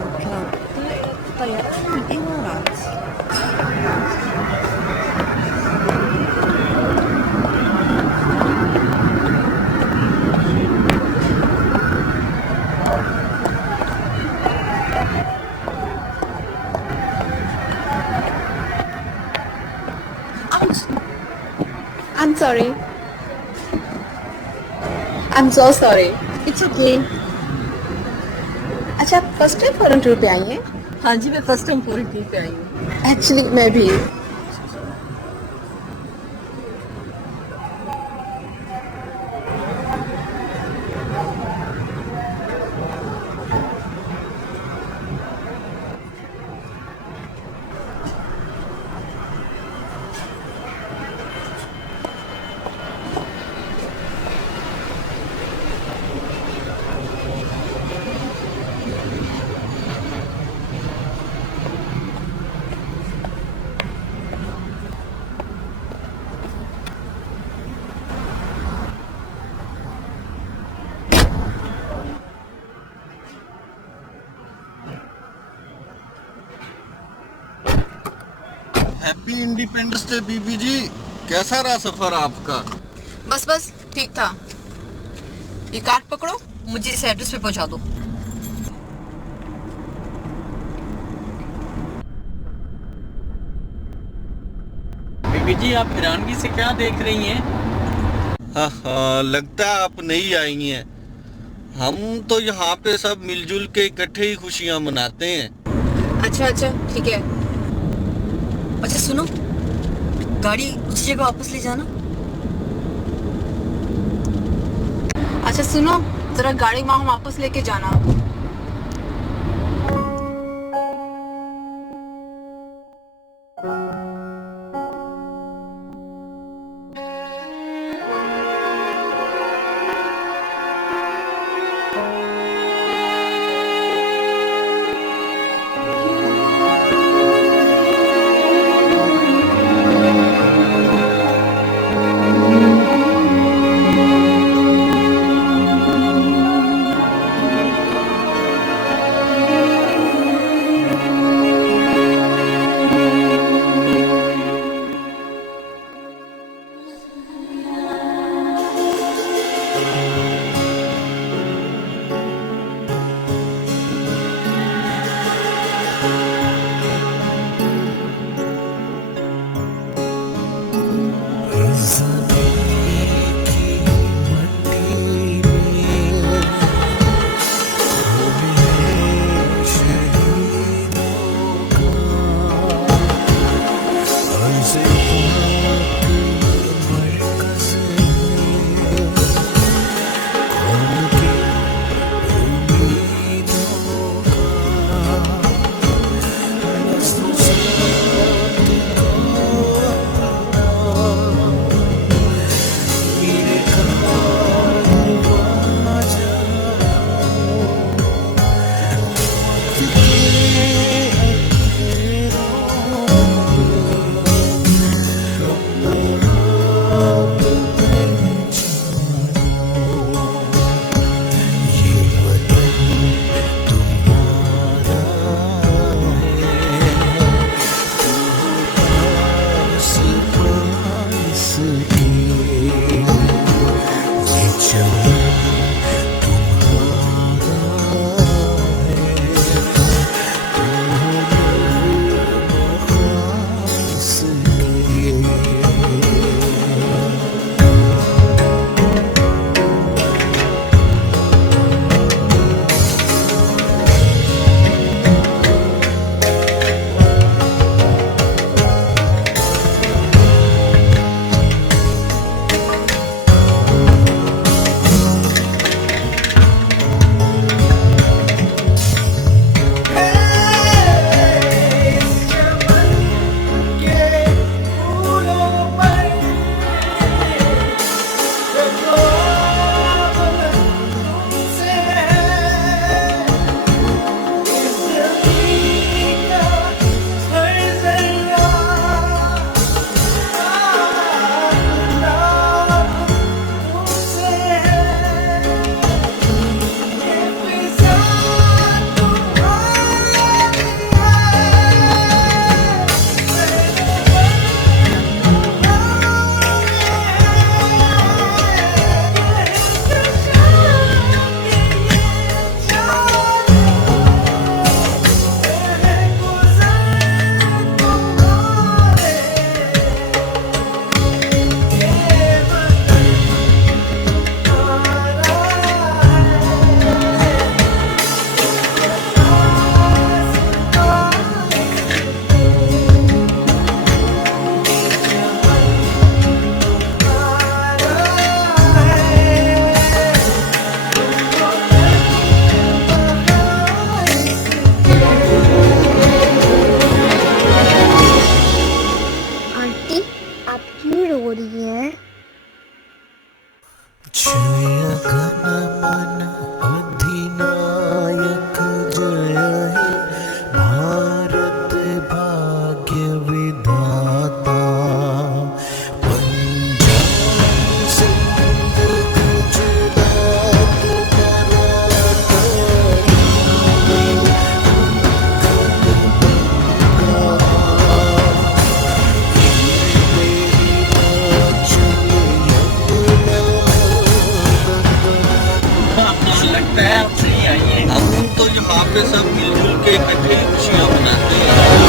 票。对，导演，英文啦。I'm sorry. I'm so sorry. It's okay. अच्छा, आप first time foreign tour पे आई हैं? हाँ जी, मैं फर्स्ट टाइम पूरी ट्रिप पे आई हूँ। एक्चुअली मैं भी। हैप्पी इंडिपेंडेंस डे बीबी जी। कैसा रहा सफर आपका? बस बस ठीक था। ये कार पकड़ो, मुझे इस एड्रेस पे पहुंचा दो। बीबी जी, आप हैरानगी से क्या देख रही हैं? हाँ हाँ, लगता है आप नहीं आई हैं। हम तो यहाँ पे सब मिलजुल के इकट्ठे ही खुशियाँ मनाते हैं। अच्छा अच्छा ठीक है। अच्छा सुनो, गाड़ी उसी जगह वापस ले जाना। अच्छा सुनो, जरा गाड़ी वहां वापस लेके जाना। मिलजुल के इकट्ठे ही खुशियां मनाते हैं।